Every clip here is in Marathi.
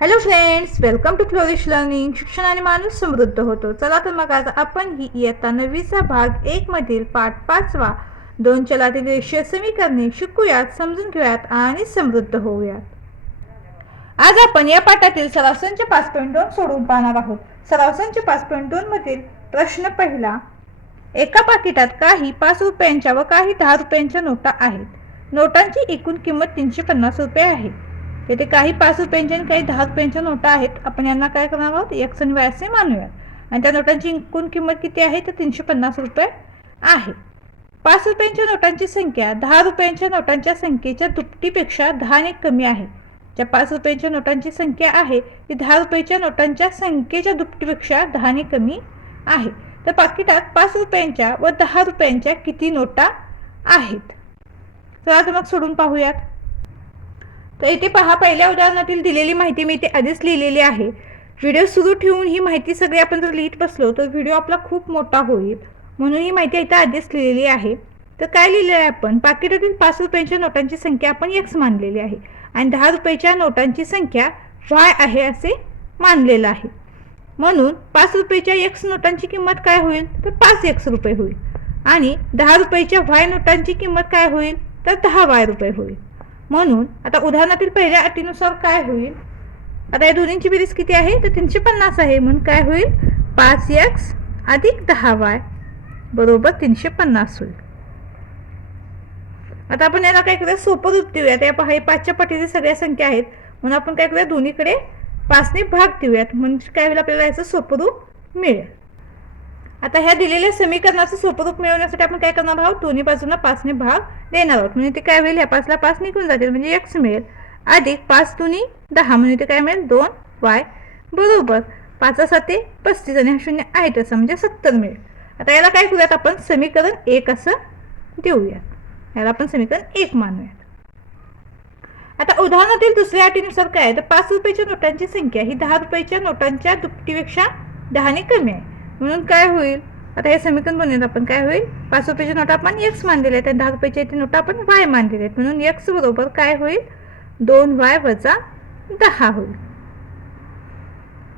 Hello friends, welcome to Flourish Learning. शिक्षणाने माणूस समृद्ध होतो. चला तर मग आज आपण ही इयत्ता 9चा भाग 1 मधील पाठ 5वा 2 चलातील रेषीय समीकरणे शिकूयात, समजून घेऊयात आणि समृद्ध होऊयात. आज आपण या पाठातील सराव संच 5.2 सोडवून पाहणार आहोत. सराव संच 5.2 मधील प्रश्न पहिला. एका पाकिटात काही 5 रुपयांच्या व काही 10 रुपयांच्या नोटा आहेत. नोटांची एकूण किंमत 350 रुपये आहे. येथे काही 5 रुपयांच्या आणि काही 10 रुपयांच्या नोटा आहेत. आपण यांना काय करणार आहोत, एक्स आणि वाय असे मानूयात. आणि त्या नोटांची एकूण किंमत किती आहे तर 350 रुपये आहे. 5 रुपयांच्या नोटांची संख्या 10 रुपयांच्या नोटांच्या संख्येच्या दुपटीपेक्षा 10 ने कमी आहे. ज्या 5 रुपयांच्या नोटांची संख्या आहे ती 10 रुपयांच्या नोटांच्या संख्येच्या दुपटीपेक्षा 10 ने कमी आहे. तर पाकिटात 5 रुपयांच्या व 10 रुपयांच्या किती नोटा आहेत. चला तर मग सोडून पाहूयात. तर इथे पहा, पहिल्या उदाहरणातील दिलेली माहिती मी इथे आधीच लिहिलेली आहे. व्हिडिओ सुरू ठेवून ही माहिती सगळी आपण जर लिहित बसलो तर व्हिडिओ आपला खूप मोठा होईल, म्हणून ही माहिती इथे आधीच लिहिलेली आहे. तर काय लिहिलं आहे आपण, पाकिटातील 5 रुपयांच्या नोटांची संख्या आपण एक्स मानलेली आहे आणि 10 रुपयाच्या नोटांची संख्या वाय आहे असे मानलेलं आहे. म्हणून 5 रुपयाच्या एक्स नोटांची किंमत काय होईल तर 5x रुपये होईल आणि 10 रुपयाच्या वाय नोटांची किंमत काय होईल तर 10y रुपये होईल. म्हणून आता उदाहरणातील पहिल्या अटीनुसार काय होईल, आता या दोन्हींची बेरीज किती आहे तर 350 आहे. म्हणून काय होईल 5x अधिक 10y बरोबर 350 होईल. आता आपण याला काय करूया, सोपं रूप देऊयात. या पहा, 5च्या पटीतील सगळ्या संख्या आहेत म्हणून आपण काय करूया, दोन्हीकडे 5 ने भाग देऊयात. म्हणजे काय होईल, आपल्याला याचं सोपं रूप मिळेल. आता ह्या दिलेल्या समीकरणाचं सोपं रूप मिळवण्यासाठी आपण काय करणार आहोत, दोन्ही बाजूंना 5 ने भाग देणार आहोत. म्हणजे ते काय होईल, ह्या 5 ला 5 निघून जातील म्हणजे x मिळेल अधिक 5 दुनी 10 म्हणजे ते काय मिळेल 2y बरोबर 5 7 35 आणि हा शून्य आहे तसं म्हणजे 70 मिळेल. आता याला काय करूयात, आपण समीकरण 1 असं देऊयात. याला आपण समीकरण 1 मानूयात. आता उदाहरणातील दुसऱ्या अटीनुसार काय आहे तर 5 रुपयाच्या नोटांची संख्या ही 10 रुपयाच्या नोटांच्या दुपटीपेक्षा 10 ने कमी आहे. म्हणून काय होईल, आता हे समीकरण बनवूयात आपण. काय होईल, 5 रुपयाच्या नोटा आपण एक्स मानलेल्या आहेत आणि 10 रुपयाच्या इथे नोटा आपण वाय मानलेल्या आहेत. म्हणून एक्स बरोबर काय होईल 2y वजा 10 होईल.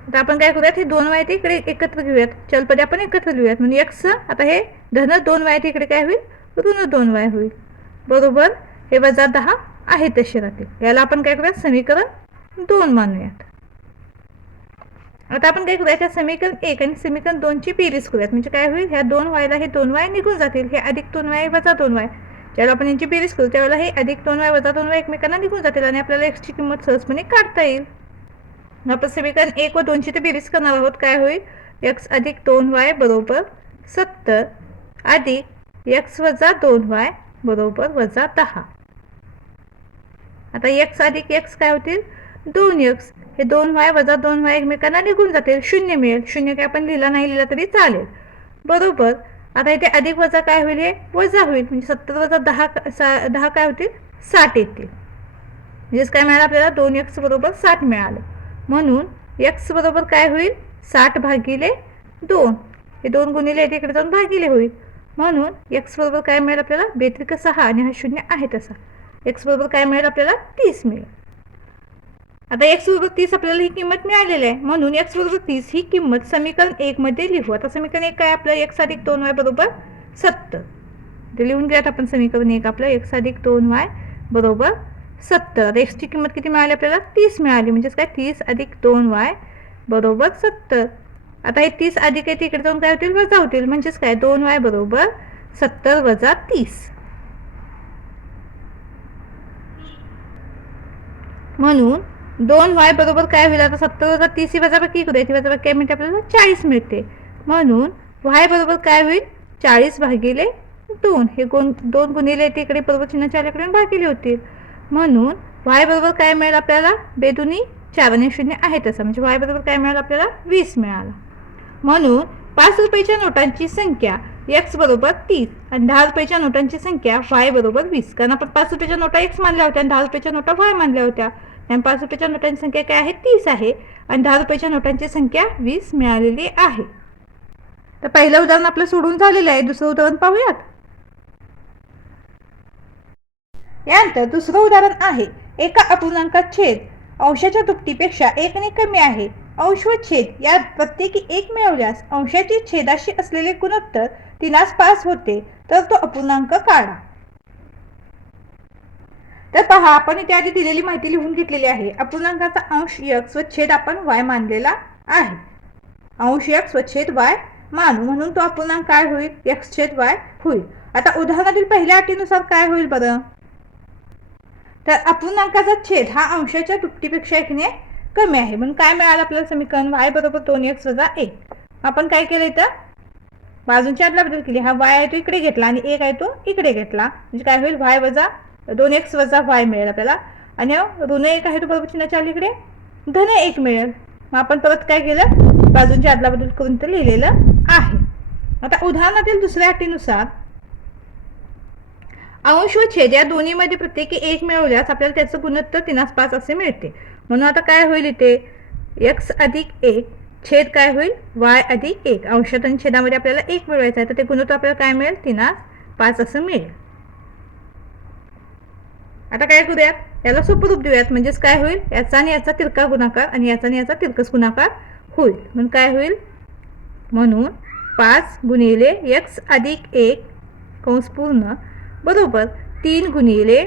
आता आपण काय करूयात, हे 2y ते इकडे एकत्र घेऊयात, चलपदे आपण एकत्र लिहूयात. म्हणजे एक्स आता हे धन 2y ते इकडे काय होईल ऋण 2y होईल बरोबर हे वजा 10 आहे तसे राहतील. याला आपण काय करूयात, समीकरण 2 मानूयात. आता आपण काय करूया, समीकरण 1 आणि समीकरण 2 ची बेरीज करूयात. म्हणजे काय होईल, ह्या 2y ला हे 2y निघून जातील, हे अधिक 2y वजा 2y. ज्यावेळेला आपण यांची बेरीज करू त्यावेळेला हे अधिक 2y वजा 2y एकमेकांना निघून जातील आणि आपल्याला x ची किंमत सहजपणे काढता येईल. आपण समीकरण 1 व 2 ची ते बेरीज करणार आहोत. काय होईल, x अधिक 2y बरोबर 70 अधिक x वजा 2y बरोबर वजा 10. आता x अधिक x काय होतील 2x, हे 2y वजा 2y एकमेकांना निघून जातील, शून्य मिळेल. शून्य काय आपण लिहिला नाही लिहिला तरी चालेल बरोबर. आता इथे अधिक वजा काय होईल, हे वजा होईल म्हणजे 70 वजा 10 काय होतील 60 येतील. म्हणजेच काय मिळालं आपल्याला 2x बरोबर 60 मिळालं. म्हणून x बरोबर काय होईल 60 भागिले 2, हे 2 गुणिले इकडे जाऊन भागिले होईल. म्हणून x बरोबर काय मिळेल आपल्याला 2×6 आणि हा शून्य आहे तसा x बरोबर काय मिळेल आपल्याला 30 मिळेल. आता x बरोबर 30 आपल्याला ही किंमत मिळालेली आहे. म्हणून x बरोबर 30 ही किंमत समीकरण 1 मध्ये लिहू. आता समीकरण 1 काय आपलं, x अधिक 2y बरोबर 70. ते लिहून घेऊयात आपण. समीकरण 1 आपलं x अधिक 2y बरोबर 70. आता x ची किंमत किती मिळाली आपल्याला 30 मिळाली. म्हणजेच काय 30 अधिक 2y बरोबर 70. आता हे 30 अधिक आहे तिकडे जाऊन काय होतील वजा होतील. म्हणजेच काय 2y बरोबर 70 वजा 30. म्हणून 2y बरोबर काय होईल, आता 70 वजा 30 ही वजाबाकी करूया. ती वजाबाकी काय मिळते आपल्याला 40 मिळते. म्हणून y बरोबर काय होईल 40 भागिले 2, हे 2 गुणिले तिकडे बरोबर चिन्हाच्या आल्याकडे भागिले होतील. म्हणून y बरोबर काय मिळेल आपल्याला 2 4 आणि 0 आहे तसं म्हणजे y बरोबर काय मिळालं आपल्याला 20 मिळालं. म्हणून 5 रुपयाच्या नोटांची संख्या x बरोबर 30 आणि 10 रुपयाच्या नोटांची संख्या y बरोबर 20. कारण आपण 5 रुपयाच्या नोटा x मानल्या होत्या आणि 10 रुपयाच्या नोटा y मानल्या होत्या. आणि 5 रुपयाच्या नोटांची संख्या काय आहे 30 आहे आणि 10 रुपयाच्या नोटांची संख्या 20 मिळालेली आहे. तर पहिलं उदाहरण आपलं सोडून झालेलं आहे. दुसरं उदाहरण पाहूयात. यानंतर दुसरं उदाहरण आहे, एका अपूर्णांकात छेद अंशाच्या दुपटीपेक्षा 1ने कमी आहे. अंश व छेद या प्रत्येकी 1 मिळवल्यास अंशाची छेदाशी असलेले गुणोत्तर 3/5 होते. तर तो अपूर्णांक काढा. तर पहा, आपण इथे आधी दिलेली माहिती लिहून घेतलेली आहे. अपूर्णांकाचा अंश x व छेद आपण y मानलेला आहे. अंश x व छेद y मानू, म्हणून तो अपूर्णांक काय होईल? x छेद y होईल. आता उदाहरणातील पहिल्या अटीनुसार काय होईल बरं? तर अपूर्णांकाचा छेद हा अंशाच्या दुपटीपेक्षा 1ने कमी आहे. म्हणून काय मिळालं आपल्याला समीकरण? y बरोबर 2x वजा 1. आपण काय केलं इथं? बाजूंची अदला बदल केली. हा y आहे तो इकडे घेतला आणि 1 आहे तो इकडे घेतला. म्हणजे काय होईल? y वजा 2x वजा y मिळेल आपल्याला. आणि ऋण 1 आहे तो बरोबर चिन्हाच्या अलीकडे धन 1 मिळेल. मग आपण परत काय केलं? बाजूंची अदला बदल करून ते लिहिलेलं आहे. आता उदाहरणातील दुसऱ्या अटीनुसार अंश व छेद या दोन्हीमध्ये प्रत्येकी 1 मिळवल्यास आपल्याला त्याचं गुणोत्तर 3/5 असे मिळते. म्हणून आता काय होईल इथे? x अधिक 1 छेद काय होईल? y अधिक 1. अंशात आणि छेदामध्ये आपल्याला 1 मिळवायचं आहे, तर ते गुणोत्तर आपल्याला काय मिळेल? 3/5 असं मिळेल. आता काय करूयात? याला सोपं रूप देऊयात. म्हणजेच काय होईल? याचा आणि याचा तिरका गुणाकार आणि याचा आणि याचा तिरकस गुणाकार होईल. म्हणून काय होईल? म्हणून 5 गुणिले x अधिक 1 कंस पूर्ण बरोबर 3 गुणिले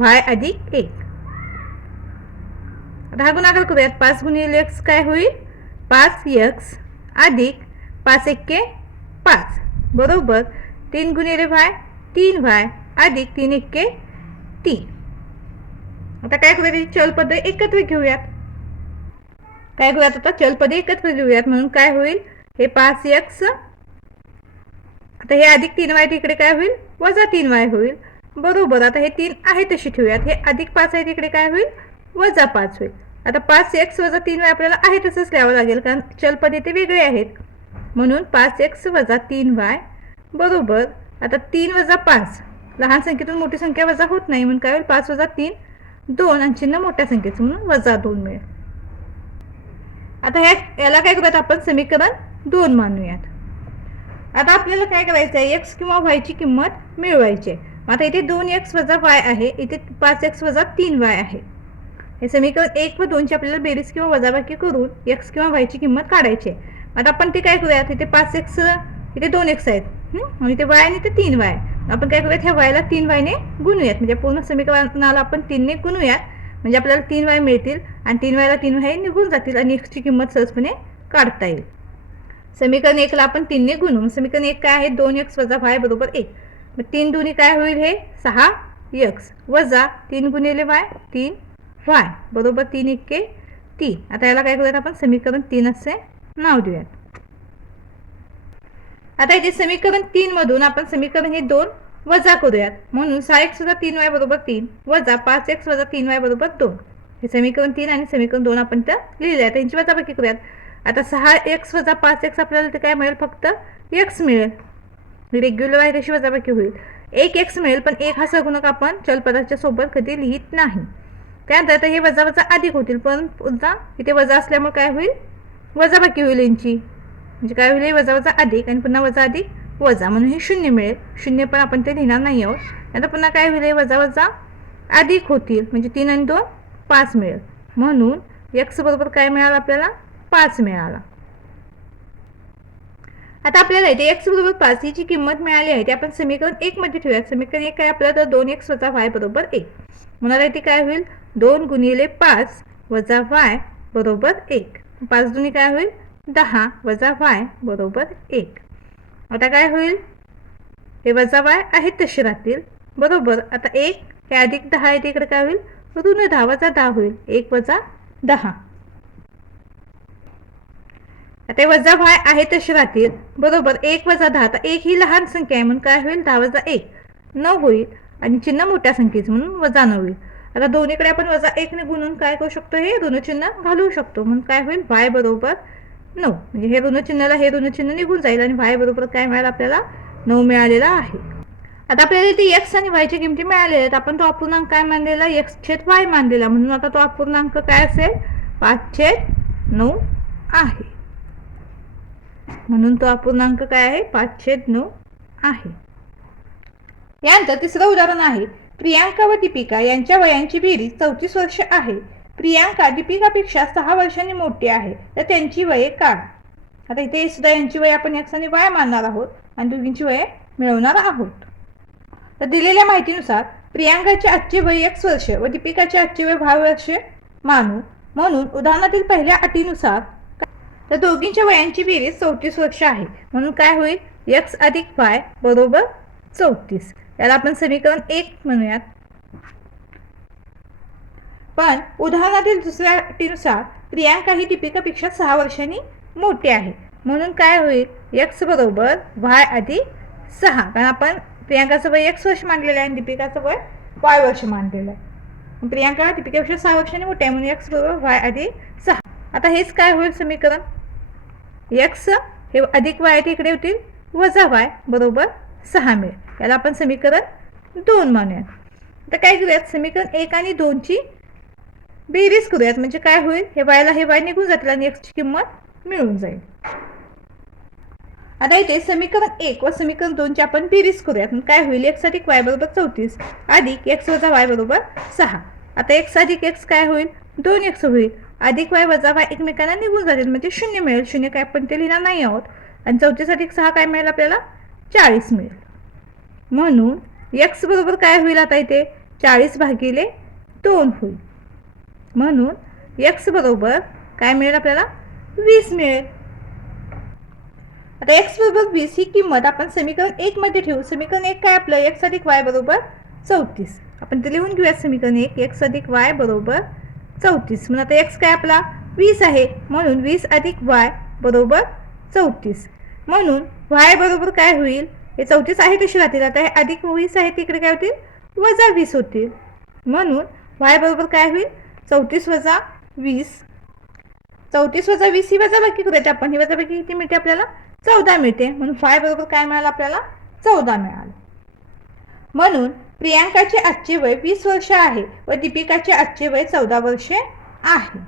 y अधिक 1. आता हा गुणाकार करूयात. 5 गुणिले x काय होईल? 5x अधिक 5 1 5 बरोबर 3 गुणिले y 3y अधिक 3 1 3. आता काय करूयात? चल पदे एकत्र घेऊयात. काय करूयात आता? चल पदे एकत्र घेऊयात. म्हणून काय होईल? हे 5x आता हे अधिक 3y तिकडे काय होईल? वजा 3y होईल बरोबर. आता हे 3 आहे तशी ठेवूयात. हे अधिक 5 आहे तिकडे काय होईल? वजा 5 होईल. आता 5x वजा 3y आपल्याला आहे तसंच लिहावं लागेल, कारण चलपद इथे वेगळे आहेत. म्हणून 5x वजा 3y बरोबर आता 3 वजा 5 लहान संख्येतून मोठी संख्या वजा होत नाही, म्हणून काय होईल? 5 वजा 3 2 आणि चिन्ह मोठ्या संख्येचं म्हणून वजा 2 मिळेल. आता याला काय करूयात? आपण समीकरण 2 मानूयात. आता आपल्याला काय करायचं आहे? x किंवा y ची किंमत मिळवायची आहे. आता इथे 2x वजा y आहे, इथे 5x वजा 3y आहे. हे समीकरण 1 व 2 ची आपल्याला बेरीज किंवा वजाबाकी करून x किंवा y ची किंमत काढायची आहे. आता आपण ते काय करूयात? इथे 5x इथे 2x आहेत आणि इथे y आणि इथे 3y. आपण काय करूयात? ह्या y ला 3y ने गुणूयात. म्हणजे पूर्ण समीकरणाला आपण 3 ने गुणूयात, म्हणजे आपल्याला 3y मिळतील आणि 3y ला 3y निघून जातील आणि x ची किंमत सहजपणे काढता येईल. समीकरण 1 ला आपण 3 ने गुणू. समीकरण 1 काय आहे? 2x वजा y बरोबर 1. मग 3 दुनी काय होईल? हे 6x वजा 3 गुणिले y 3y बरोबर 3 1 3. आता याला काय करूयात? आपण समीकरण 3 असे नाव देऊयात. आता इथे समीकरण 3 मधून आपण समीकरण हे 2 वजा करूयात. म्हणून 6x वजा 3y बरोबर 3 वजा 5x वजा 3y बरोबर 2. हे समीकरण 3 आणि समीकरण 2 आपण तर लिहिले आहे. त्यांची वजाबाकी करूयात. आता 6x वजा 5x आपल्याला ते काय मिळेल? फक्त x मिळेल. रेग्युलर आहे तशी वजाबाकी होईल. 1x मिळेल, पण 1 हा सहगुणक आपण चलपदाच्या सोबत कधी लिहित नाही. त्यानंतर आता हे वजा वजा अधिक होतील, पण पुन्हा इथे वजा असल्यामुळे काय होईल? वजाबाकी होईल यांची. म्हणजे काय होईल? वजा वजा अधिक आणि पुन्हा वजा अधिक वजा, म्हणून हे 0 मिळेल. 0 पण आपण ते लिहिणार नाही आहोत. आता पुन्हा काय होईल? वजा वजा अधिक होतील, म्हणजे 3 आणि 2 5 मिळेल. म्हणून x बरोबर काय मिळालं आपल्याला? 5 मिळाला. आता आपल्याला इथे x बरोबर 5 ही जी किंमत मिळाली आहे ती आपण समीकरण 1 मध्ये ठेवूया. समीकरण 1 काय आपल्याला? तर 2x वजा y बरोबर 1. म्हणून इथे काय होईल? 2 गुणिले 5 वजा y बरोबर 1. 5 दुनी काय होईल? 10 वजा y बरोबर 1. आता काय होईल? हे वजा y आहेत तसे राहतील बरोबर. आता 1 हे अधिक 10 आहे तिकडे काय होईल? ऋण 10 वजा 10 होईल. 1 वजा 10. आता वजा y आहे तसे राहतील बरोबर. 1 वजा 10. आता 1 ही लहान संख्या आहे म्हणून काय होईल? 10 वजा 1 9 होईल आणि चिन्ह मोठ्या संख्येचं म्हणून वजा 9 होईल. आता दोन्हीकडे आपण वजा 1 ने गुणून काय करू शकतो? हे ऋण चिन्ह घालू शकतो. म्हणून काय होईल? y बरोबर 9. म्हणजे हे ऋण चिन्हाला हे ऋण चिन्ह निघून जाईल आणि y बरोबर काय मिळालं आपल्याला? 9 मिळालेला आहे. आता आपल्याला इथे x आणि y ची किमती मिळालेल्या आहेत. आपण तो अपूर्णांक काय मानलेला? x छेद y मानलेला. म्हणून आता तो अपूर्णांक काय असेल? 5/9 आहे. म्हणून तो अपूर्णांक काय आहे? 5/9 आहे. यानंतर तिसरं उदाहरण आहे. प्रियांका व दीपिका यांच्या वयांची बेरीज 34 वर्ष आहे. प्रियांका दीपिकापेक्षा 6 वर्षांनी मोठी आहे तर त्यांची वये काढा. आता इथे सुद्धा यांची वय आपण एक्स आणि वाय मानणार आहोत आणि दोघींची वये मिळवणार आहोत. तर दिलेल्या माहितीनुसार प्रियांकाचे आजचे वय एक्स वर्ष व दीपिकाचे आजचे वय वाय वर्ष मानू. म्हणून उदाहरणातील पहिल्या अटीनुसार तर दोघींच्या वयांची बेरीज 34 वर्ष आहे. म्हणून काय होईल एक्स अधिक वाय बरोबर 34. याला आपण समीकरण 1 म्हणूयात. पण उदाहरणातील दुसऱ्या अटीनुसार प्रियांका ही दीपिकापेक्षा 6 वर्षांनी मोठी आहे. म्हणून काय होईल एक्स बरोबर वाय अधिक 6. कारण आपण प्रियांकाचं वय एक्स वर्ष मानलेलं आहे आणि दीपिकाचं वय वाय वर्ष मानलेलं आहे. प्रियांका दीपिकापेक्षा 6 वर्षांनी मोठी आहे म्हणून एक्स बरोबर वाय अधिक 6. आता हेच काय होईल समीकरण एक्स हे अधिक वाय इकडे होतील वजा वाय बरोबर 6 मिळेल. याला आपण समीकरण 2 मानूयात. आता काय करूयात समीकरण 1 आणि 2 ची बेरीज करूयात. म्हणजे काय होईल हे वायला हे वाय निघून जातील आणि एक्सची किंमत मिळून जाईल. आता इथे समीकरण 1 व समीकरण 2 ची आपण बेरीज करूयात. काय होईल एक्स अधिक वाय बरोबर 34 अधिक एक्स वजा वाय बरोबर 6. आता एक्स अधिक एक्स काय होईल 2x होईल अधिक वाय वजा वाय एकमेकांना निघून जातील म्हणजे 0 मिळेल. 0 काय आपण ते लिहिणार नाही आहोत आणि 34 अधिक 6 काय मिळेल आपल्याला 40 मिळेल. म्हणून एक्स बरोबर काय होईल आता इथे 40 भागिले 2 होईल. म्हणून एक्स बरोबर काय मिळेल आपल्याला 20 मिळेल. आता एक्स बरोबर 20 ही किंमत आपण समीकरण 1 मध्ये ठेवू. समीकरण 1 काय आपलं एक्स अधिक वाय बरोबर 34. आपण ते लिहून घेऊया समीकरण 1 एक्स अधिक वाय बरोबर 34. म्हणून आता एक्स काय आपला 20 आहे म्हणून 20 अधिक वाय बरोबर 34. म्हणून वाय बरोबर काय होईल हे 34 आहे तशी राहतील. आता हे अधिक 20 आहे तिकडे काय होतील वजा 20 होतील. म्हणून वाय बरोबर काय होईल 34 वजा 20. 34 वजा 20 ही वजाबाकी करूयात आपण. ही वजाबाकी किती मिळते आपल्याला 14 मिळते. म्हणून वाय बरोबर काय मिळालं आपल्याला 14 मिळालं. म्हणून प्रियांकाचे आजचे वय 20 वर्ष आहे व दीपिकाचे आजचे वय 14 वर्षे आहे.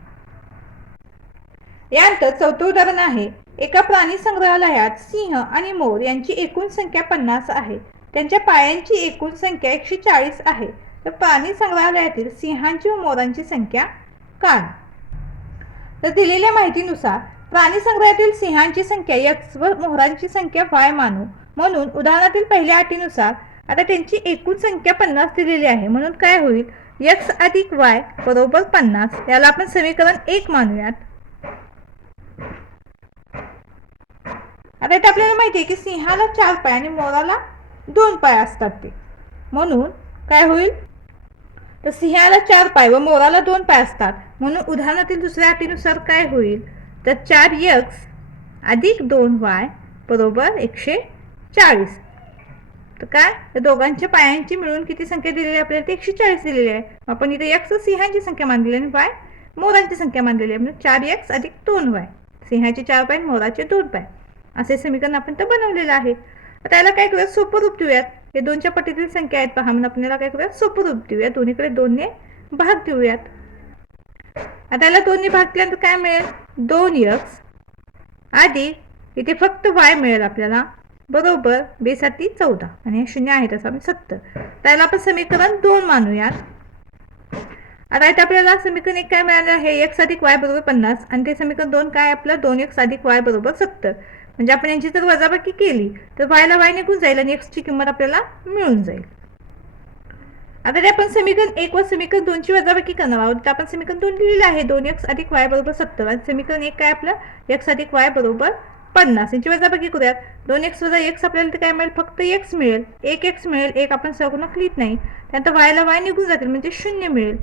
यानंतर चौथं उदाहरण आहे. एका प्राणी संग्रहालयात सिंह आणि मोर यांची एकूण संख्या 50 आहे. त्यांच्या पायांची एकूण संख्या 140 आहे. तर प्राणी संग्रहालयातील सिंहांची व मोरांची संख्या काढा. तर दिलेल्या माहितीनुसार प्राणी संग्रहालयातील सिंहांची संख्या एक्स व मोरांची संख्या वाय मानू. म्हणून उदाहरणातील पहिल्या अटीनुसार आता त्यांची एकूण संख्या 50 दिलेली आहे. म्हणून काय होईल एक्स अधिक वाय बरोबर 50. याला आपण समीकरण 1 मानूयात. आता इथे आपल्याला माहिती आहे की सिंहाला 4 पाय आणि मोराला 2 पाय असतात ते. म्हणून काय होईल तर सिंहाला 4 पाय व मोराला 2 पाय असतात. म्हणून उदाहरणातील दुसऱ्या अटीनुसार काय होईल तर 4x अधिक 2y बरोबर 140. तर काय तर दोघांच्या पायांची मिळून किती संख्या दिलेली आहे आपल्याला 140 दिलेली आहे. आपण इथे x सिंहांची संख्या मानलेली आणि y मोरांची संख्या मानलेली आहे. म्हणजे 4x अधिक 2y सिंहाचे 4 पाय मोराचे 2 पाय असे समीकरण आपण तर बनवलेलं आहे. आता याला काय करूयात सोपं रूप देऊयात. हे 2च्या पटीतील संख्या आहेत पहा. म्हणून आपण याला काय करूयात सोपं रूप देऊयात. दोन्हीकडे 2 ने भाग देऊयात. आता याला 2 ने भाग केल्यानंतर काय मिळेल 2x अधिक इथे फक्त y मिळेल आपल्याला बरोबर 2 14 आणि 0 आहे तसं आपण 70. त्याला आपण समीकरण 2 मानूयात. आता इथे आपल्याला समीकरण 1 काय मिळालं आहे x अधिक y बरोबर 50 आणि ते समीकरण 2 काय आपलं 2x अधिक y बरोबर 70. म्हणजे आपण यांची जर वजाबाकी केली तर y ला y निघून जाईल आणि x ची किंमत आपल्याला मिळून जाईल. आता ते आपण समीकरण 1 व समीकरण 2 ची वजाबाकी करणार आहोत. तर आपण समीकरण 2 लिहिलेलं आहे 2x अधिक y बरोबर 70 आणि समीकरण 1 काय आपलं x अधिक y बरोबर 50. यांची वजाबाकी करूयात. 2x वजा x आपल्याला काय मिळेल फक्त x मिळेल 1x मिळेल. 1 आपण सहगुणक लिहित नाही. त्यानंतर y ला y निघून जातील म्हणजे 0 मिळेल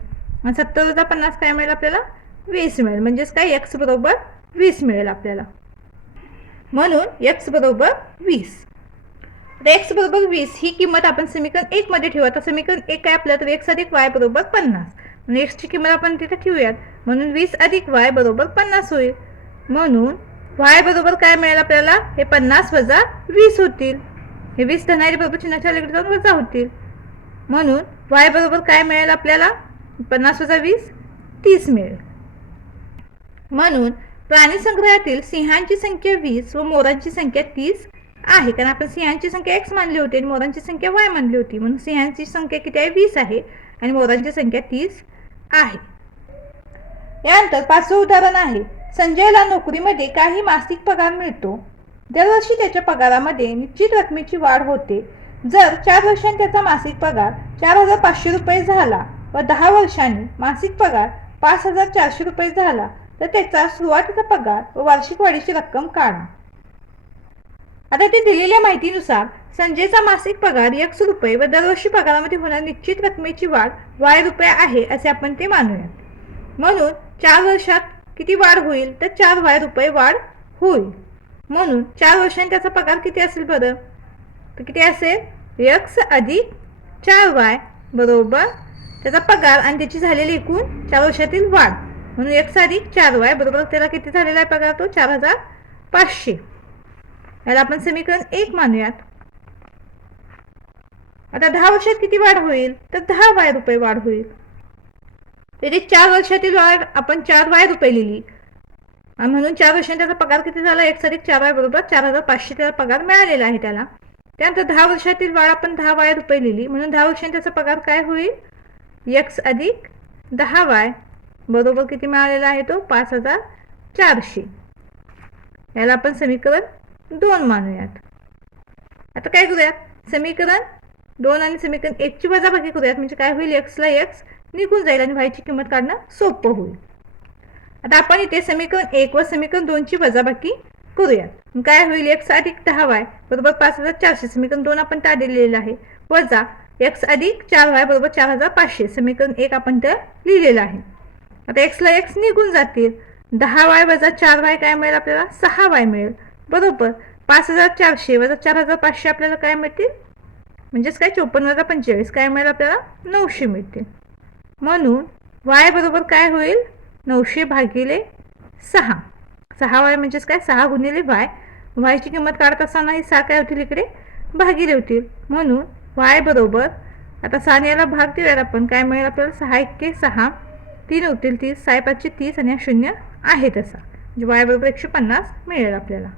आणि 70 वजा 50 काय मिळेल आपल्याला 20 मिळेल. म्हणजेच काय x बरोबर 20 मिळेल आपल्याला. म्हणून x बरोबर 20. x बरोबर 20 ही किंमत आपण समीकरण 1 मध्ये ठेवू. आता समीकरण 1 काय आपलं तर x अधिक y बरोबर 50 म्हणजे x ची किंमत आपण तिथे ठेवूयात. म्हणून 20 अधिक y बरोबर 50 होईल. म्हणून y बरोबर काय मिळेल आपल्याला हे 50 वजा 20 होतील. हे 20 धनारी बरोबर चिन्हाच्या अलीकडे जाऊन वजा होतील. म्हणून y बरोबर काय मिळेल आपल्याला 50 वजा 20 30 मिळेल. म्हणून प्राणी संग्रहातील सिंहांची संख्या 20 व मोरांची संख्या 30 आहे. कारण आपण सिंहांची संख्या x मानली होती आणि मोरांची संख्या y मानली होती. म्हणून सिंहांची संख्या किती आहे 20 आहे आणि मोरांची संख्या 30 आहे. यानंतर 5वं उदाहरण आहे, संजयला नोकरीमध्ये काही मासिक पगार मिळतो. दरवर्षी त्याच्या पगारामध्ये निश्चित रकमेची वाढ होते. जर 4 वर्षांनी त्याचा मासिक पगार 4,500 रुपये झाला व 10 वर्षांनी मासिक पगार 5,400 रुपये झाला तर त्याचा सुरुवातीचा पगार व वार्षिक वाढीची रक्कम काढा. आता ते दिलेल्या माहितीनुसार संजयचा मासिक पगार X रुपये व दरवर्षी पगारामध्ये होणारी निश्चित रकमेची वाढ Y रुपये आहे असे आपण ते मानूयात. म्हणून 4 वर्षात किती वाढ होईल तर 4Y रुपये वाढ होईल. म्हणून 4 वर्षांनी त्याचा पगार किती असेल बरं, तर किती असेल X अधिक 4Y बरोबर त्याचा पगार आणि त्याची झालेली एकूण 4 वर्षातील वाढ, म्हणून X अधिक 4Y बरोबर त्याला किती झालेला आहे पगार, तो 4,500. याला आपण समीकरण 1 मानूयात. आता 10 वर्षात किती वाढ होईल तर 10Y रुपये वाढ होईल. त्याची 4 वर्षातील वाढ आपण 4Y रुपये लिहिली आणि म्हणून 4 वर्षांनी त्याचा पगार किती झाला X अधिक 4Y बरोबर 4,500 त्याला पगार मिळालेला आहे त्याला. त्यानंतर 10 वर्षातील वाढ आपण 10Y रुपये लिहिली म्हणून 10 वर्षांनी त्याचा पगार काय होईल X अधिक 10Y बरोबर किती मिळालेला आहे तो 5,400. याला आपण समीकरण 2 मानूयात. आता काय करूयात, समीकरण 2 आणि समीकरण 1 ची वजाबाकी करूयात. म्हणजे काय होईल, X ला X निघून जाईल आणि Y ची किंमत काढणं सोपं होईल. आता आपण इथे समीकरण 1 व समीकरण 2 ची वजाबाकी करूयात. काय होईल X अधिक 10Y बरोबर 5,400 समीकरण 2 आपण त्या दिलेलं आहे वजा X अधिक 4Y बरोबर 4,500 समीकरण 1 आपण त्या लिहिलेलं आहे. आता X ला X निघून जातील, 10Y वजा 4Y काय मिळेल आपल्याला 6Y मिळेल बरोबर 5,400 वजा 4,500 आपल्याला काय मिळतील म्हणजेच काय 54 वजा 45 काय मिळेल आपल्याला 900 मिळतील. म्हणून Y बरोबर काय होईल 900 भागिले 6. 6Y म्हणजेच काय 6 गुणिले Y. Y ची किंमत काढत असताना ही 6 काय होतील इकडे भागिले होतील. म्हणून Y बरोबर आता 6 याला भाग देऊयात आपण, काय मिळेल आपल्याला 6 1 6 3 होतील 30 6 5 30 आणि 0 आहे तसा म्हणजे Y बरोबर 150 मिळेल आपल्याला.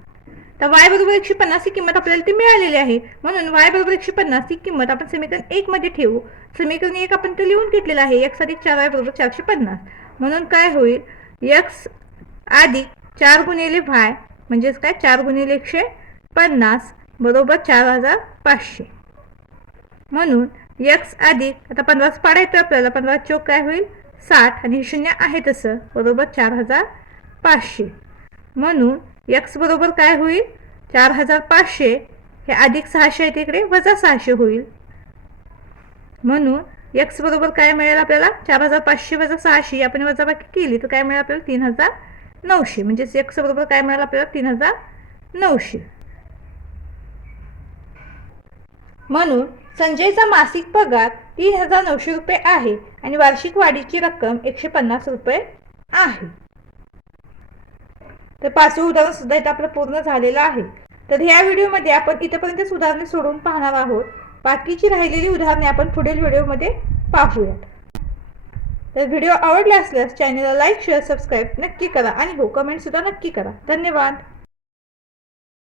तर Y बरोबर 150 ही किंमत आपल्याला ती मिळालेली आहे. म्हणून Y बरोबर 150 ही किंमत आपण समीकरण 1 मध्ये ठेवू. समीकरण 1 आपण ते लिहून घेतलेलं आहे X अधिक 4Y बरोबर 450. म्हणून काय होईल X अधिक 4 गुणिले Y म्हणजेच काय 4 गुणिले 150 बरोबर 4,500. म्हणून X अधिक आता 15 पाडा येतो आपल्याला 15 चौक काय होईल 60 आणि 0 आहे तसं बरोबर 4,500. म्हणून X बरोबर काय होईल 4,500 हे अधिक 600 आहे तिकडे वजा 600 होईल. म्हणून X बरोबर काय मिळेल आपल्याला 4,500 वजा 600 आपण वजाबाकी केली तर काय मिळेल आपल्याला 3,900 म्हणजेच X बरोबर काय मिळेल आपल्याला 3,900. म्हणून संजयचा मासिक पगार 3,900 रुपये आहे आणि वार्षिक वाढीची रक्कम 150 रुपये आहे. तर 5वं उदाहरण सुद्धा इथं आपलं पूर्ण झालेलं आहे. तर ह्या व्हिडिओमध्ये आपण इथपर्यंत उदाहरणे सोडवून पाहणार आहोत. बाकीची राहिलेली उदाहरणे आपण पुढील व्हिडिओमध्ये पाहूयात. तर व्हिडिओ आवडला असल्यास चॅनलला लाईक शेअर सबस्क्राईब नक्की करा आणि हो कमेंट सुद्धा नक्की करा. धन्यवाद.